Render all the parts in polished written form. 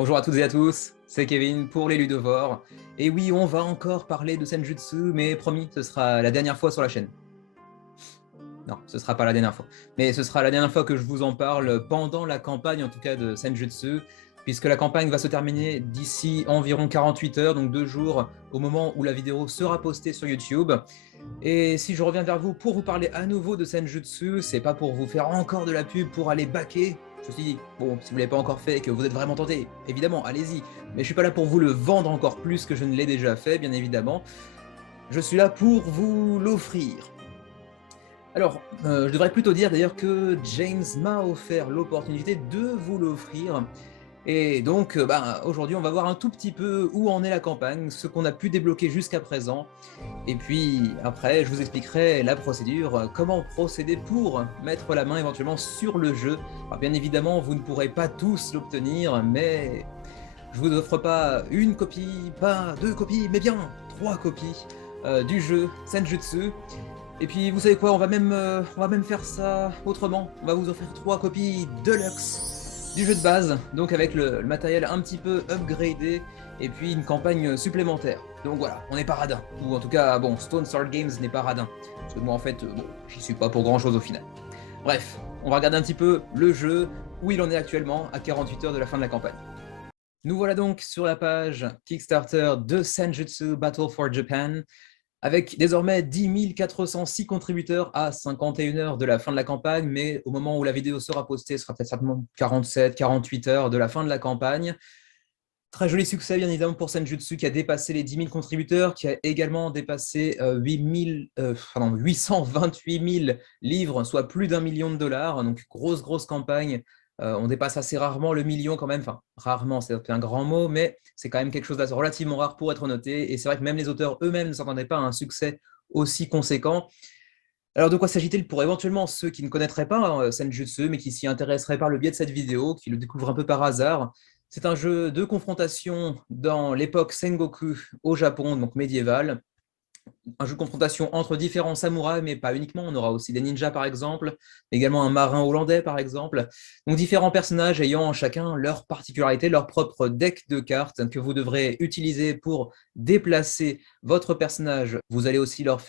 Bonjour à toutes et à tous, c'est Kevin pour les Ludovores. Et oui, on va encore parler de Senjutsu, mais promis, ce sera la dernière fois sur la chaîne. Non, ce sera pas la dernière fois. Mais ce sera la dernière fois que je vous en parle pendant la campagne, en tout cas, de Senjutsu, puisque la campagne va se terminer d'ici environ 48 heures, donc 2 jours, au moment où la vidéo sera postée sur YouTube. Et si je reviens vers vous pour vous parler à nouveau de Senjutsu, c'est pas pour vous faire encore de la pub pour aller backer. Ceci dit, bon, si vous l'avez pas encore fait et que vous êtes vraiment tenté, évidemment, allez-y. Mais je suis pas là pour vous le vendre encore plus que je ne l'ai déjà fait, bien évidemment. Je suis là pour vous l'offrir. Alors, je devrais plutôt dire d'ailleurs que James m'a offert l'opportunité de vous l'offrir. Et donc, aujourd'hui, on va voir un tout petit peu où en est la campagne, ce qu'on a pu débloquer jusqu'à présent. Et puis après, je vous expliquerai la procédure, comment procéder pour mettre la main éventuellement sur le jeu. Alors bien évidemment, vous ne pourrez pas tous l'obtenir, mais je vous offre pas une copie, pas deux copies, mais bien 3 copies du jeu Senjutsu. Et puis vous savez quoi, on va même faire ça autrement. On va vous offrir 3 copies deluxe du jeu de base, donc avec le matériel un petit peu upgradé, et puis une campagne supplémentaire. Donc voilà, on n'est pas radin. Ou en tout cas, bon, Stone Sword Games n'est pas radin. Parce que moi en fait, bon, j'y suis pas pour grand chose au final. Bref, on va regarder un petit peu le jeu, où il en est actuellement, à 48 heures de la fin de la campagne. Nous voilà donc sur la page Kickstarter de Senjutsu Battle for Japan, avec désormais 10 406 contributeurs à 51 heures de la fin de la campagne, mais au moment où la vidéo sera postée, ce sera peut-être certainement 47, 48 heures de la fin de la campagne. Très joli succès, bien évidemment, pour Senjutsu, qui a dépassé les 10 000 contributeurs, qui a également dépassé 828 000 livres, soit plus d'1 million de dollars. Donc, grosse campagne. On dépasse assez rarement le million quand même. Enfin, rarement, c'est un grand mot, mais c'est quand même quelque chose de relativement rare pour être noté. Et c'est vrai que même les auteurs eux-mêmes ne s'attendaient pas à un succès aussi conséquent. Alors, de quoi s'agit-il pour éventuellement ceux qui ne connaîtraient pas Senjutsu, mais qui s'y intéresseraient par le biais de cette vidéo, qui le découvrent un peu par hasard? C'est un jeu de confrontation dans l'époque Sengoku au Japon, donc médiéval. Un jeu de confrontation entre différents samouraïs, mais pas uniquement. On aura aussi des ninjas, par exemple, également un marin hollandais, par exemple. Donc différents personnages ayant chacun leur particularité, leur propre deck de cartes que vous devrez utiliser pour déplacer votre personnage. Vous allez aussi leur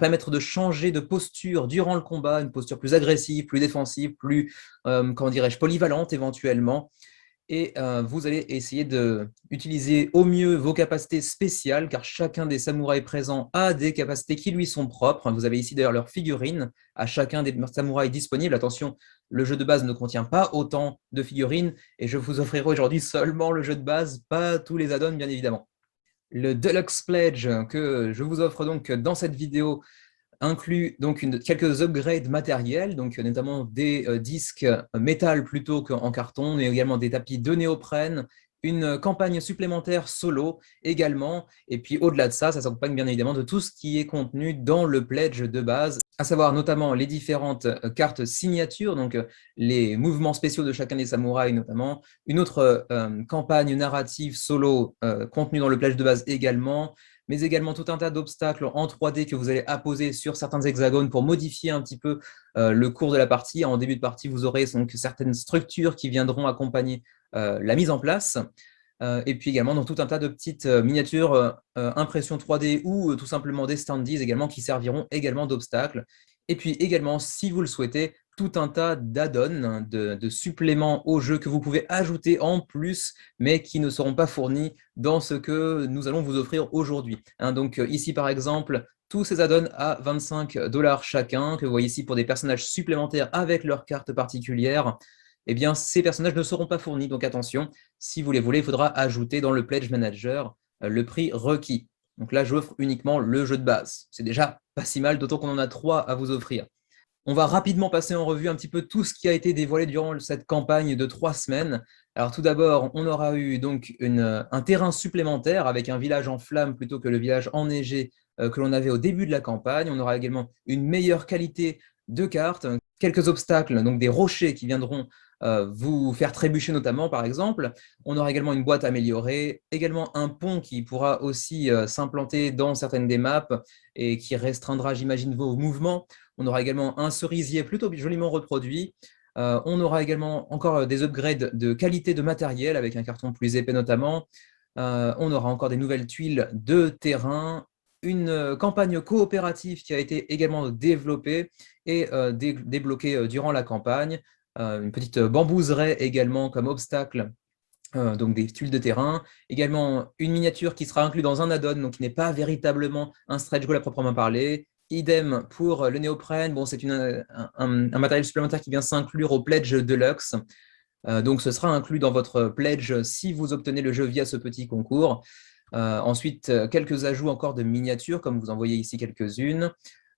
permettre de changer de posture durant le combat, une posture plus agressive, plus défensive, plus, comment dirais-je, polyvalente éventuellement. Et vous allez essayer d'utiliser au mieux vos capacités spéciales, car chacun des samouraïs présents a des capacités qui lui sont propres. Vous avez ici d'ailleurs leurs figurines à chacun des samouraïs disponibles. Attention, le jeu de base ne contient pas autant de figurines, et je vous offrirai aujourd'hui seulement le jeu de base, pas tous les add-ons bien évidemment. Le Deluxe Pledge que je vous offre donc dans cette vidéo inclut donc quelques upgrades matériels, donc notamment des disques métal plutôt qu'en carton, mais également des tapis de néoprène, une campagne supplémentaire solo également, et puis au-delà de ça, ça s'accompagne bien évidemment de tout ce qui est contenu dans le pledge de base, à savoir notamment les différentes cartes signatures, donc les mouvements spéciaux de chacun des samouraïs notamment, une autre campagne narrative solo contenue dans le pledge de base également, mais également tout un tas d'obstacles en 3D que vous allez apposer sur certains hexagones pour modifier un petit peu le cours de la partie. En début de partie, vous aurez donc certaines structures qui viendront accompagner la mise en place. Et puis également dans tout un tas de petites miniatures impression 3D ou tout simplement des standees également qui serviront également d'obstacles. Et puis également, si vous le souhaitez, tout un tas d'add-ons, de suppléments au jeu que vous pouvez ajouter en plus, mais qui ne seront pas fournis dans ce que nous allons vous offrir aujourd'hui. Donc ici par exemple, tous ces add-ons à 25 dollars chacun, que vous voyez ici pour des personnages supplémentaires avec leurs cartes particulières, eh bien ces personnages ne seront pas fournis, donc attention, si vous les voulez, il faudra ajouter dans le Pledge Manager le prix requis. Donc là, j'offre uniquement le jeu de base. C'est déjà pas si mal, d'autant qu'on en a 3 à vous offrir. On va rapidement passer en revue un petit peu tout ce qui a été dévoilé durant cette campagne de 3 semaines. Alors tout d'abord, on aura eu donc un terrain supplémentaire avec un village en flammes plutôt que le village enneigé que l'on avait au début de la campagne. On aura également une meilleure qualité de cartes, quelques obstacles, donc des rochers qui viendront vous faire trébucher notamment par exemple. On aura également une boîte améliorée, également un pont qui pourra aussi s'implanter dans certaines des maps et qui restreindra, j'imagine, vos mouvements. On aura également un cerisier plutôt joliment reproduit, On aura également encore des upgrades de qualité de matériel avec un carton plus épais notamment. On aura encore des nouvelles tuiles de terrain, une campagne coopérative qui a été également développée et débloquée durant la campagne. Une petite bambouseraie également comme obstacle, donc des tuiles de terrain. Également une miniature qui sera inclue dans un add-on, donc qui n'est pas véritablement un stretch goal à proprement parler. Idem pour le néoprène, bon, c'est un matériel supplémentaire qui vient s'inclure au Pledge Deluxe. Donc ce sera inclus dans votre pledge si vous obtenez le jeu via ce petit concours. Ensuite, quelques ajouts encore de miniatures, comme vous en voyez ici quelques-unes.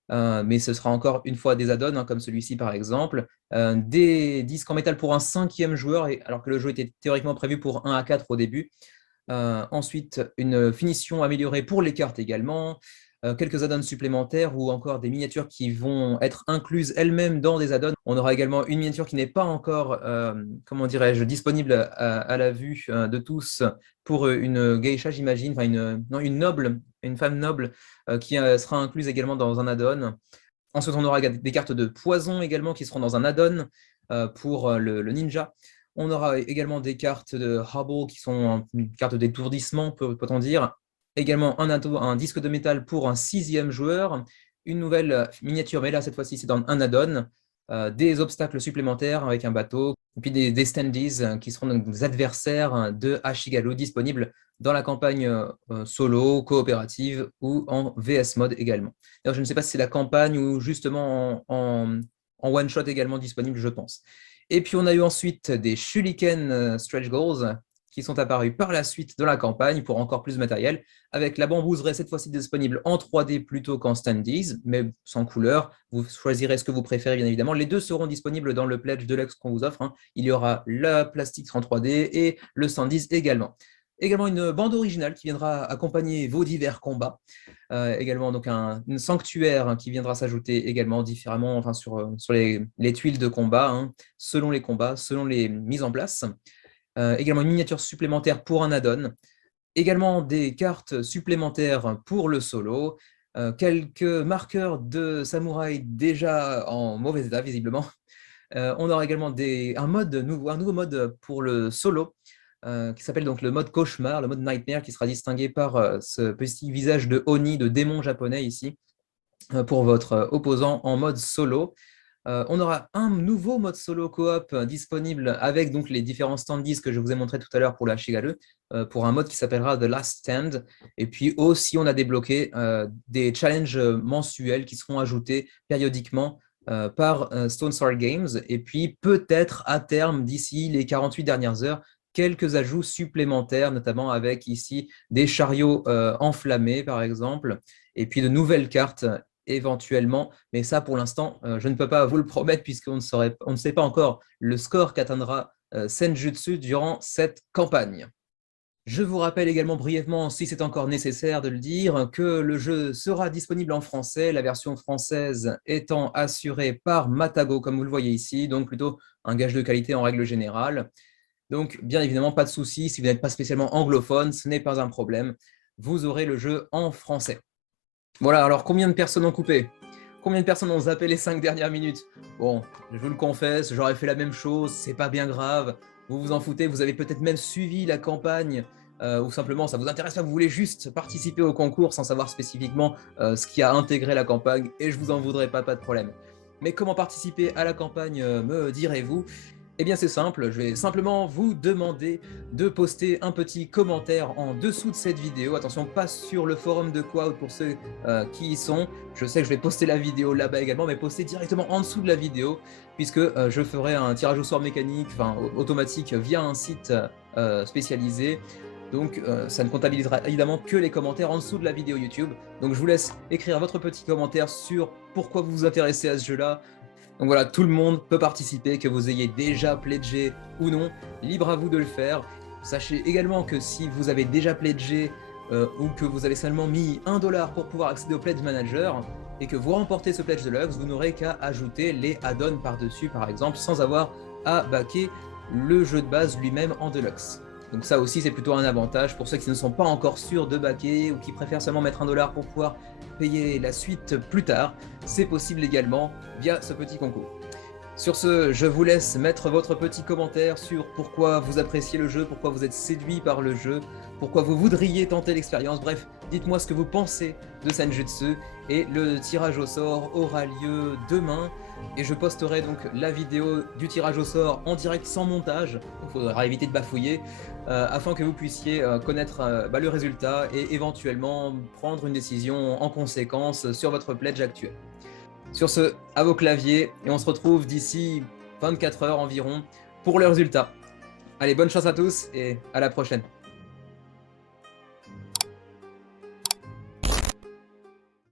Mais ce sera encore une fois des add-ons, hein, comme celui-ci par exemple. Des disques en métal pour un 5e joueur, alors que le jeu était théoriquement prévu pour 1 à 4 au début. Ensuite, une finition améliorée pour les cartes également. Quelques add-ons supplémentaires ou encore des miniatures qui vont être incluses elles-mêmes dans des add-ons. On aura également une miniature qui n'est pas encore, comment dirais-je, disponible à la vue de tous pour une geisha, j'imagine, enfin une noble, une femme noble qui sera incluse également dans un add-on. Ensuite, on aura des cartes de poison également qui seront dans un add-on pour le ninja. On aura également des cartes de Hubble qui sont une carte d'étourdissement, peut-on dire. Également un disque de métal pour un 6e joueur. Une nouvelle miniature, mais là, cette fois-ci, c'est dans un add-on. Des obstacles supplémentaires avec un bateau. Et puis des standees qui seront donc des adversaires de Ashigaru disponibles dans la campagne solo, coopérative ou en VS mode également. Alors, je ne sais pas si c'est la campagne ou justement en one-shot également disponible, je pense. Et puis, on a eu ensuite des Shuriken Stretch Goals qui sont apparus par la suite de la campagne pour encore plus de matériel, avec la bambouseraie cette fois-ci disponible en 3D plutôt qu'en standees, mais sans couleur. Vous choisirez ce que vous préférez, bien évidemment. Les deux seront disponibles dans le Pledge Deluxe qu'on vous offre, hein. Il y aura la plastique en 3D et le standees également. Également une bande originale qui viendra accompagner vos divers combats. Également donc une sanctuaire, hein, qui viendra s'ajouter également différemment, enfin, sur les tuiles de combat, hein, selon les combats, selon les mises en place. Également une miniature supplémentaire pour un add-on. Également des cartes supplémentaires pour le solo. Quelques marqueurs de samouraï déjà en mauvais état visiblement. On aura également un nouveau mode pour le solo, qui s'appelle donc le mode cauchemar, le mode nightmare, qui sera distingué par ce petit visage de Oni, de démon japonais ici, pour votre opposant en mode solo. On aura un nouveau mode solo coop disponible avec donc les différents standees que je vous ai montré tout à l'heure pour la Ashigaru, pour un mode qui s'appellera The Last Stand. Et puis aussi, on a débloqué des challenges mensuels qui seront ajoutés périodiquement par Stone Sword Games. Et puis peut-être à terme, d'ici les 48 dernières heures, quelques ajouts supplémentaires, notamment avec ici des chariots enflammés par exemple, et puis de nouvelles cartes éventuellement, mais ça pour l'instant je ne peux pas vous le promettre puisqu'on ne sait pas encore le score qu'atteindra Senjutsu durant cette campagne. Je vous rappelle également brièvement, si c'est encore nécessaire de le dire, que le jeu sera disponible en français, la version française étant assurée par Matago, comme vous le voyez ici, donc plutôt un gage de qualité en règle générale. Donc bien évidemment, pas de souci, si vous n'êtes pas spécialement anglophone, ce n'est pas un problème, vous aurez le jeu en français. Voilà, alors combien de personnes ont coupé? Combien de personnes ont zappé les 5 dernières minutes? Bon, je vous le confesse, j'aurais fait la même chose, c'est pas bien grave. Vous vous en foutez, vous avez peut-être même suivi la campagne, ou simplement ça vous intéresse pas, vous voulez juste participer au concours sans savoir spécifiquement ce qui a intégré la campagne, et je vous en voudrais pas, pas de problème. Mais comment participer à la campagne, me direz-vous? Eh bien c'est simple, je vais simplement vous demander de poster un petit commentaire en dessous de cette vidéo. Attention, pas sur le forum de Quout pour ceux qui y sont. Je sais que je vais poster la vidéo là-bas également, mais poster directement en dessous de la vidéo, puisque je ferai un tirage au sort mécanique, enfin automatique, via un site spécialisé. Donc ça ne comptabilisera évidemment que les commentaires en dessous de la vidéo YouTube. Donc je vous laisse écrire votre petit commentaire sur pourquoi vous vous intéressez à ce jeu-là. Donc voilà, tout le monde peut participer, que vous ayez déjà pledgé ou non, libre à vous de le faire. Sachez également que si vous avez déjà pledgé ou que vous avez seulement mis $1 pour pouvoir accéder au Pledge Manager et que vous remportez ce Pledge Deluxe, vous n'aurez qu'à ajouter les add-ons par-dessus par exemple, sans avoir à backer le jeu de base lui-même en Deluxe. Donc ça aussi c'est plutôt un avantage pour ceux qui ne sont pas encore sûrs de backer ou qui préfèrent seulement mettre $1 pour pouvoir payer la suite plus tard. C'est possible également via ce petit concours. Sur ce, je vous laisse mettre votre petit commentaire sur pourquoi vous appréciez le jeu, pourquoi vous êtes séduit par le jeu, pourquoi vous voudriez tenter l'expérience. Bref, dites-moi ce que vous pensez de Senjutsu. Et le tirage au sort aura lieu demain. Et je posterai donc la vidéo du tirage au sort en direct sans montage. Il faudra éviter de bafouiller afin que vous puissiez connaître le résultat et éventuellement prendre une décision en conséquence sur votre pledge actuel. Sur ce, à vos claviers, et on se retrouve d'ici 24 heures environ pour le résultat. Allez, bonne chance à tous et à la prochaine.